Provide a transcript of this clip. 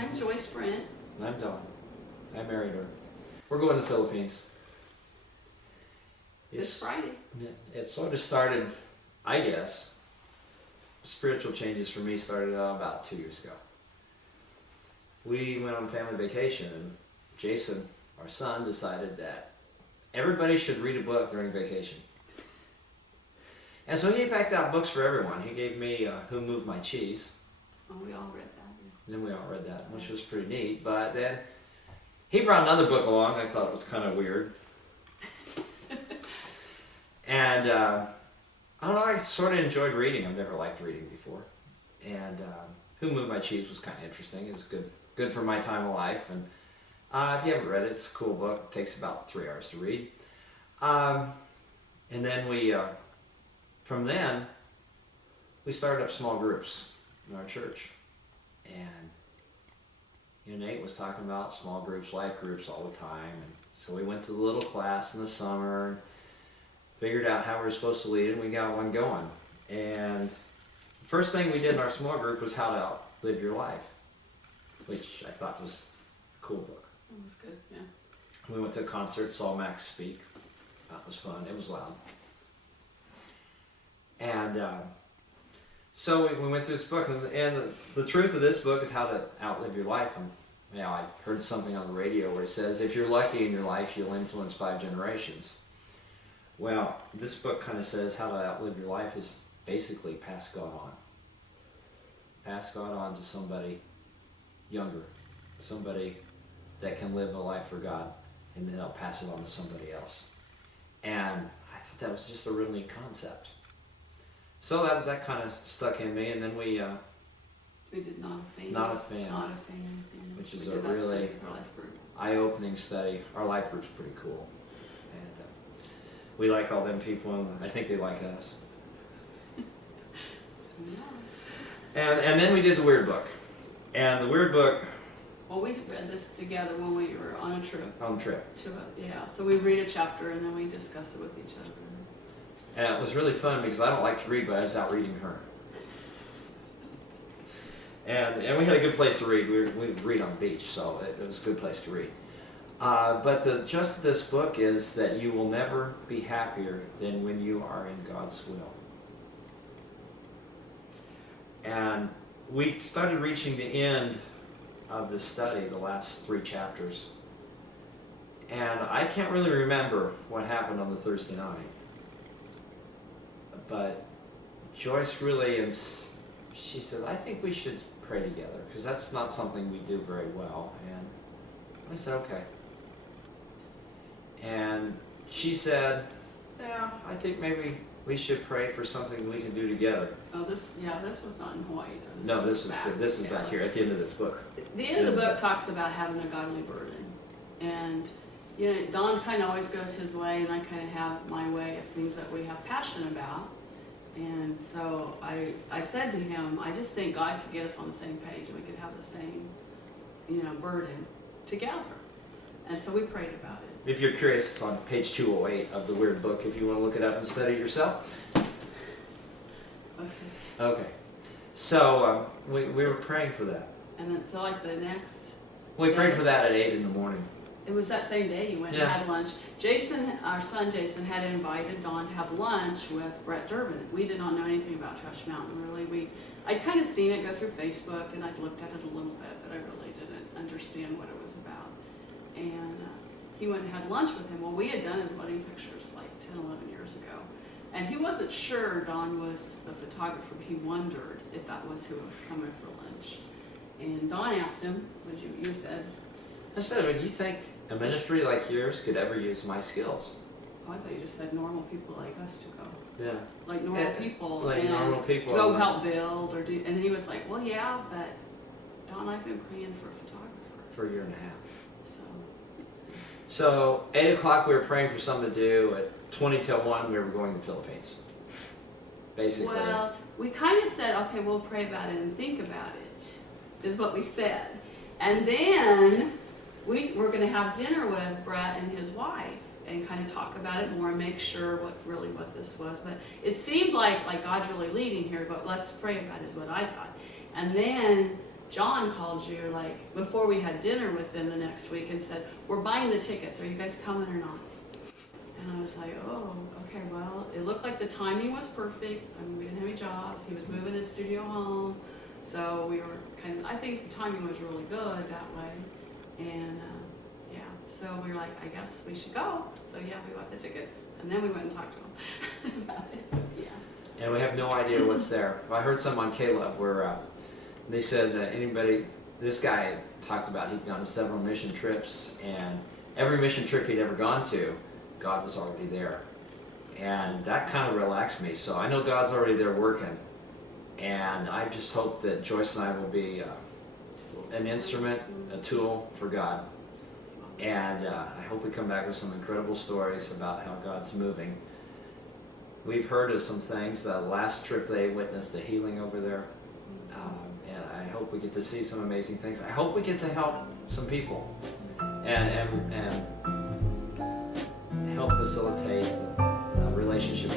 I'm Joyce Brent. And I'm Don. I married her. We're going to the Philippines. This Friday. It sort of started, I guess, spiritual changes for me started about 2 years ago. We went on family vacation, and Jason, our son, decided that everybody should read a book during vacation. And so he packed out books for everyone. He gave me Who Moved My Cheese. Oh, we all read that. Yes. Then we all read that, which was pretty neat. But then he brought another book along. I thought it was kind of weird. And I don't know, I sort of enjoyed reading. I've never liked reading before. And Who Moved My Cheese was kind of interesting. It was good for my time of life. And if you haven't read it, it's a cool book. It takes about 3 hours to read. And then from then, we started up small groups in our church. And Nate was talking about small groups, life groups all the time. And so we went to the little class in the summer and figured out how we were supposed to lead, and we got one going. And the first thing we did in our small group was How to Outlive Your Life, which I thought was a cool book. It was good, yeah. We went to a concert, saw Max speak. That was fun. It was loud. And so we went through this book, and the truth of this book is how to outlive your life. And I heard something on the radio where it says, if you're lucky in your life, you'll influence 5 generations. Well, this book kind of says how to outlive your life is basically pass God on. Pass God on to somebody younger, somebody that can live a life for God, and then they'll pass it on to somebody else. And I thought that was just a really neat concept. So that kind of stuck in me, and then we did Not a Fan. Not a Fan. Not a Fan. Yeah. Which is we a did that really study for our life group. eye-opening study. Our life group's pretty cool. And we like all them people, and I think they like us. And then we did the Weird Book. And the Weird Book... Well, we read this together when we were on a trip. On a trip. Yeah, so we read a chapter and then we discuss it with each other. And it was really fun because I don't like to read, but I was out reading her. And we had a good place to read. We read on the beach, so it was a good place to read. But the gist of this book is that you will never be happier than when you are in God's will. And we started reaching the end of the study, the last 3 chapters. And I can't really remember what happened on the Thursday night. But Joyce really, she said, I think we should pray together, because that's not something we do very well. And I said, okay. And she said, yeah, I think maybe we should pray for something we can do together. Oh, this was not in Hawaii. No, this is back here at the end of this book. The end of the book talks about having a godly burden. And, Don kind of always goes his way, and I kind of have my way of things that we have passion about. And so I said to him, I just think God could get us on the same page, and we could have the same, burden together. And so we prayed about it. If you're curious, it's on page 208 of the Weird Book if you want to look it up and study it yourself. Okay. So we were praying for that. And then, so like the next... We prayed for that at 8 in the morning. It was that same day you went and had lunch. Jason, our son Jason, had invited Dawn to have lunch with Brent Durbin. We did not know anything about Trash Mountain, really. I'd kind of seen it go through Facebook, and I'd looked at it a little bit, but I really didn't understand what it was about. And he went and had lunch with him. Well, we had done his wedding pictures like 10, 11 years ago. And he wasn't sure Don was the photographer, but he wondered if that was who was coming for lunch. And Don asked him, you said... I said, do you think a ministry like yours could ever use my skills? Oh, I thought you just said normal people like us to go. Yeah. Like normal people. Like normal people. Go help build or do... And he was like, well, yeah, but Don, I've been praying for a photographer. For a year and a half. So 8 o'clock we were praying for something to do. At 20 till 1 we were going to the Philippines. Basically. Well, we kind of said, okay, we'll pray about it and think about it, is what we said. And then we were going to have dinner with Brett and his wife and kind of talk about it more and make sure what this was. But it seemed like God's really leading here, but let's pray about it is what I thought. And then John called you like before we had dinner with them the next week and said, we're buying the tickets, are you guys coming or not? And I was like, oh, okay, well, it looked like the timing was perfect. I mean, we didn't have any jobs. He was moving his studio home. So we were I think the timing was really good that way. And yeah, so we were like, I guess we should go. So yeah, we bought the tickets. And then we went and talked to him about it. Yeah. And we have no idea what's there. I heard some on Caleb where they said that this guy talked about he'd gone to several mission trips, and every mission trip he'd ever gone to, God was already there. And that kind of relaxed me. So I know God's already there working. And I just hope that Joyce and I will be an instrument, a tool for God. And I hope we come back with some incredible stories about how God's moving. We've heard of some things. The last trip they witnessed the healing over there. And I hope we get to see some amazing things. I hope we get to help some people and help facilitate a relationship